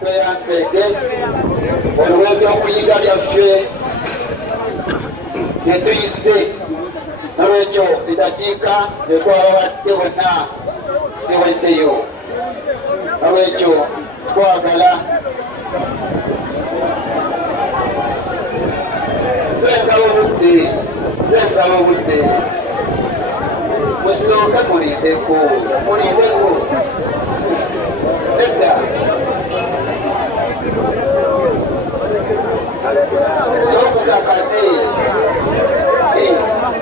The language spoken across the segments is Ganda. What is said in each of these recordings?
tweyanzege olw'ebyo okuyiga byaffe bye tuyise nolwekyo edakiika zetwababadde bonna ziweddeyo nolwekyo twagala zengala obudde musooka mulindeko nedda sokukakane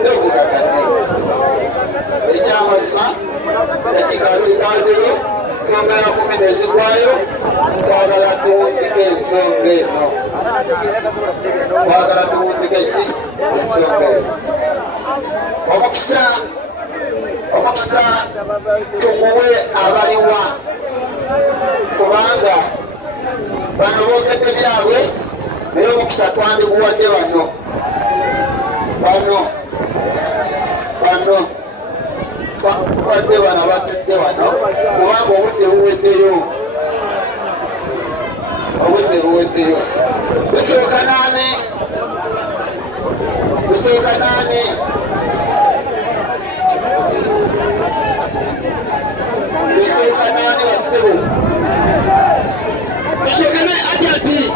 tokukakane ekyamazima ekikalulikandeyo twagala kuminezibwayo twagala tuwunzika ensonga eno twagala tuwunzika eki ensonga ezo omukisa tuguwe abaliwa kubanga bano boogedde byabwe naye omukisa twandiguwadde bano tuwadde bano abatudde wano kubanga obudde buweddeyo busooka naani basibu tusookane ajati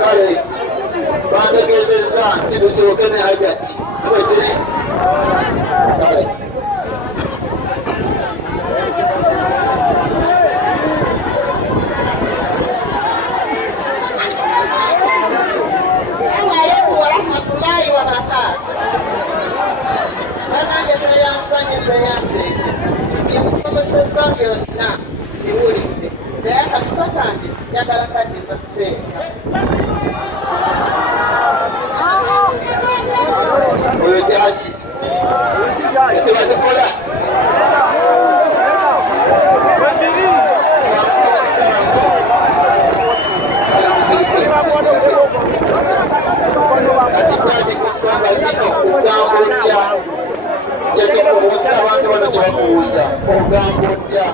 kale bantegezeza nti tusookane ajati sibwekiri kale byonna biwulidde naye akakisa kange njagala kaddiza ssenga oyo jaki etebagikola kati jaki kunsonga zino ogamba otya kyetikubuuza abantu bano kyebakubuuza ogamba otya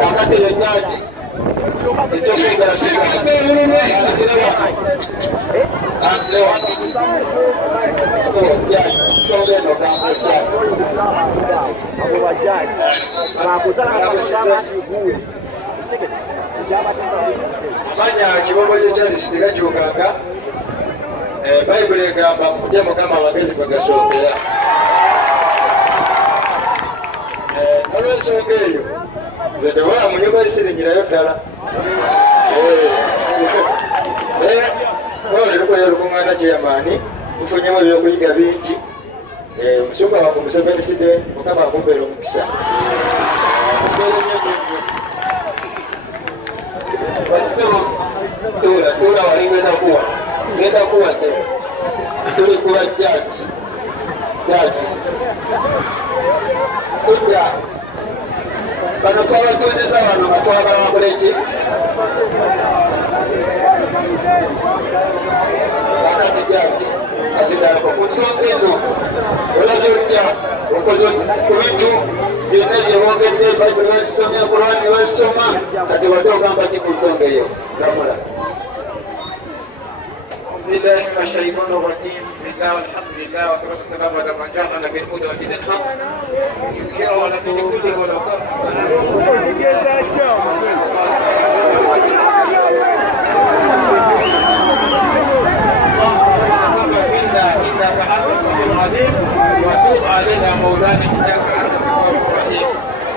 kakati eyo jaji ekyokwegala nsonga eno ogamba otya manya kibogojo kyalisi tegakyukanga bayibuli egamba mukutya mukama amagezi kwe gasookera olw'ensonga eyo nze tewala mu nyumba yisirinyirayo ddala olitukola olukuŋŋaana kyeyamaani tufunyemu ebyokuyiga bingi omusumba wange Museveni Side mukama akumbeera omukisa wasibo tuula wali genda kuwa se tuli kuba jaji tudda bano twabatuuzisa wano nga twagala wakola eki kakati jaji kasidalako ku nsonga eno olabye otya okoze ku bintu byonna byebogedde bayibuli basomya kurani basoma kati wadde ogamba ki ku nsonga eyo gamula بالله من الشيطان الرجيم بسم الله والحمد لله والصلاة والسلام على من جاءنا بالهدى ودين الحق يظهره على دين كله ولو كان اللهم تقبل منا انك انت السميع العليم وتوب علينا مولانا انك انت التواب الرحيم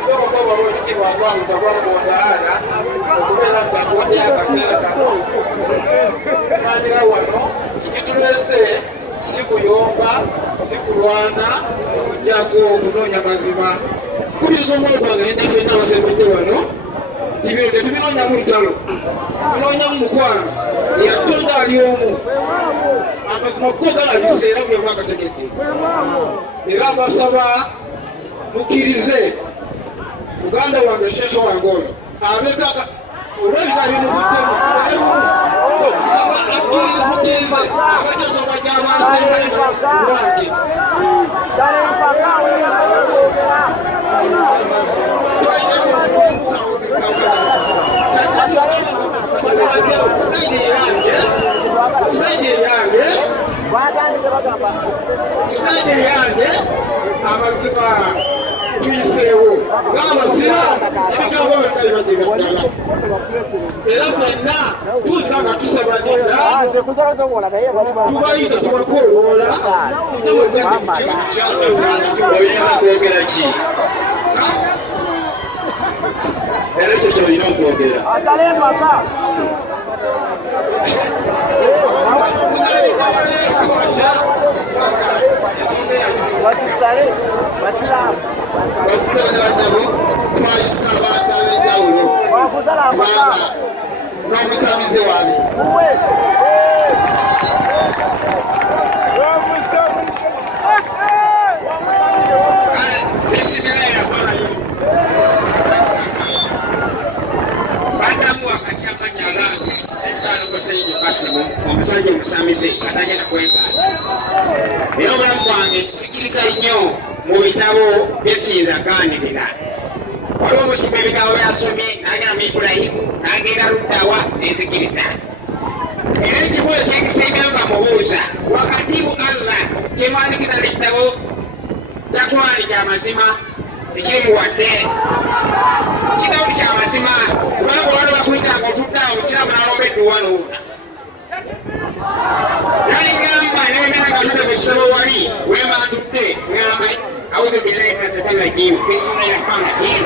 سوف وجدت الله تبارك وتعالى وكبيرا تتودع كسيرة كنوح Mandira wano kitulese sikuyomba sikulwana okujjako okunoonya mazima kubiriza omwoyo gwange nenda ffenna abasembedde wano tibiro tetubinoonyamu lutalo tunoonyamu mukwano yatonda ali omu amazima go galabise era buli omu agategedde era mbasaba mukkirize muganda wange sheekhe wange ono abeetaaga olwebika bimuvuddemu tubale bumu okusaba mukkirize abatesoba gy'abansembayo wange amazima tuyiseewo ng'amazima ebigambo bitayibagigaddala era ffenna tuusanga tusabadira tubayita tubakoowoola oyinza kwogera ki era ekyo kyolina okwogera basisaba ne banyabo twayisa abantu ab'enjawulo kubanga n'omusamize wali bandamu wakati amanya agange entanogoteyo kasimu omusajja omusamize atagenda kwegala era obulamu bwange nzikiriza nnyo mu bitabo byesinza ganirira waliwo omusumba ebigambo byasomye nagamba Ibulayimu nagenda luddawa nenzikiriza era ekibuuzo ekyenkisembyao nga mubuuza wakati mu Allah kyemwandikiza nekitabo takwali kyamazima tekirimu wadde ekitabo kyamazima kubanga olwali bakuyitanga otuddeawo musiraamu nalomba edduwa noona nalingamba nebemera nga tudde mu kisabo wali wemba ntudde ngamba أعوذ بالله من الشيطان الرجيم بسم الله الرحمن الرحيم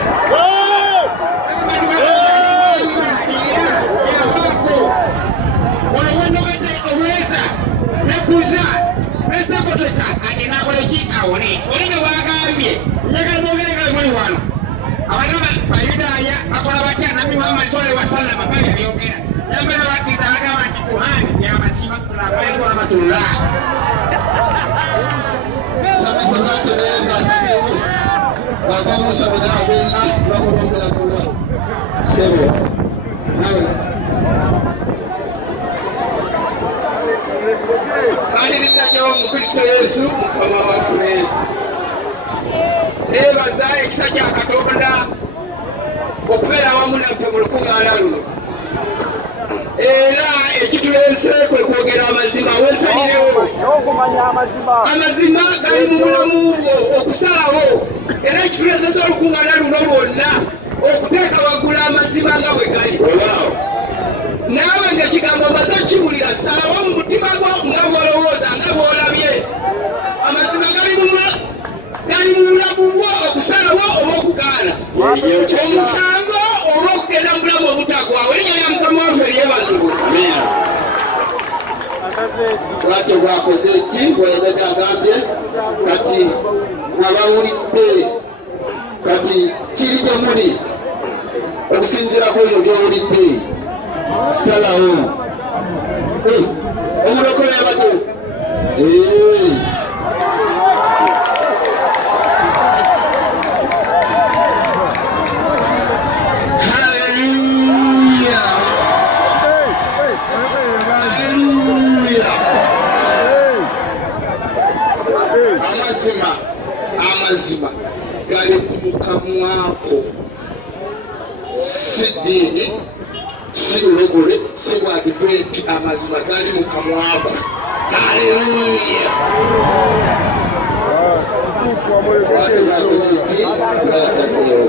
wanoogete obuleeza nebuuza nesakotoka agenda akoleki awone olino bagambye njagala bogeregale muli wano abagamba bayudaaya bakola batya nabbi Muhammad sallallahu alaihi wasallam bali abyogera yambala bakita bagamba nti kuhani yamazima salamu alaykum wa rahmatullah samisa bantu naye ngasizewo bagamusa bunagenda bakulombera kuwa sebo nawe kanirizajo mukristo Yesu mukama waffe nebaza ekisa kya Katonda okubeera awamu naffe mu lukuŋŋaana luno era ekituleese kwe kwogera amazima weesalirewo amazima gali mu bulamu bwo okusalawo era ekituleeseza olukuŋŋaana luno lwonna okuteeka waggulu amazima nga bwe gali naawe ng'ekigambo amaze okiwulira salawo mu mutima gwo nga bw'olowooza nga bw'olabye amazima gali mu bulamu bwo okusalawo oba okugaana omusango olw'okugenda mu bulamu obutagwawo erinnya lya mukama waffe lyebazibwa bwatyo bwakoze ki bweyagade agambye kati mwabawulidde kati kiri gye muli okusinziira ku ebyo byowulidde salawo omulokole abato amazima gali ku mukamwako si ddiini si lulogole si bwadiventi amazima gali mu kamwako haleluya bakoze eki basaseewo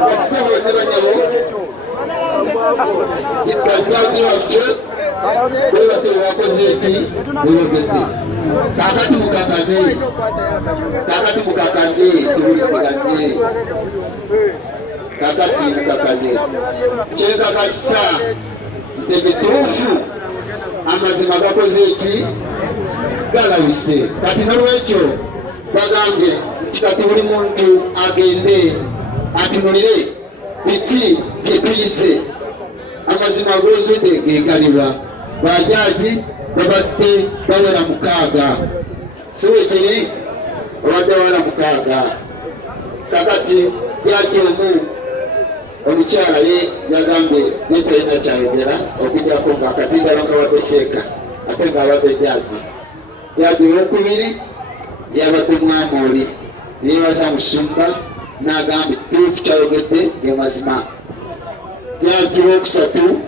basebo ne banyabo bajjaji baffe bebate bakoze eki beyogedde kakati mukakane tubulisiganye kakati mukakane kyekakasa ntegituufu amazima gakoze eki galabise kati nolwekyo bagambye nti kati buli muntu agende atunulire biki byetuyise amazima gozudde gegalibwa bajaji babadde bawera mukaaga siwe kiri babadde bawera mukaaga kakati jaji omu omukyala ye yagambye yetalina kyayogera okujjako ngaakazindalo kabadde sheeka ate ngaabadde jaji wokubiri yabadde mwamoli yebaza musumba n'agambye tuufu kyayogedde gemazima jaji wokusatu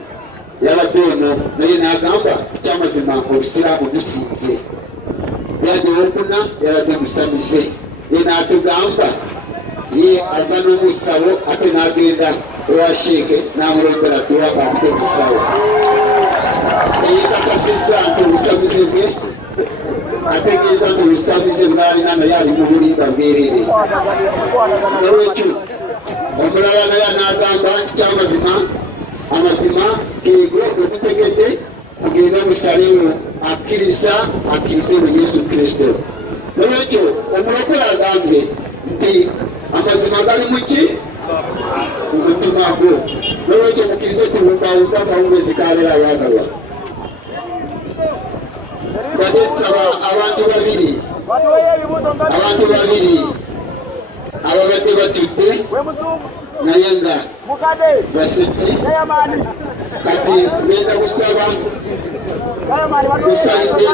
yabadde ono naye n'agamba kyamazima obusiraamu tusinze jaji wokuna yabadde musamize yenatugamba ye ava n'omusawo ate n'agenda ewa sheeke n'amulondera tuwaka afite omusawo eyekakasisa nti obusamize bwe ategeeza nti obusamize bw'alina naye ali mu bulimba bwerere. Nolwekyo omulala naye n'agamba nti kyamazima amazima geego omutegedde mugende musalewo akkirize mu Yesu Kristo. Nolwekyo omulokole agambye nti amazima gali muki mu mutima gwo. Nolwekyo mukkirize tuwumbawumba kawungeezi kalera abagalwa. Badde tusaba abantu babiri ababadde batudde naye nga basajji. Kati ngenda kusaba kusayidde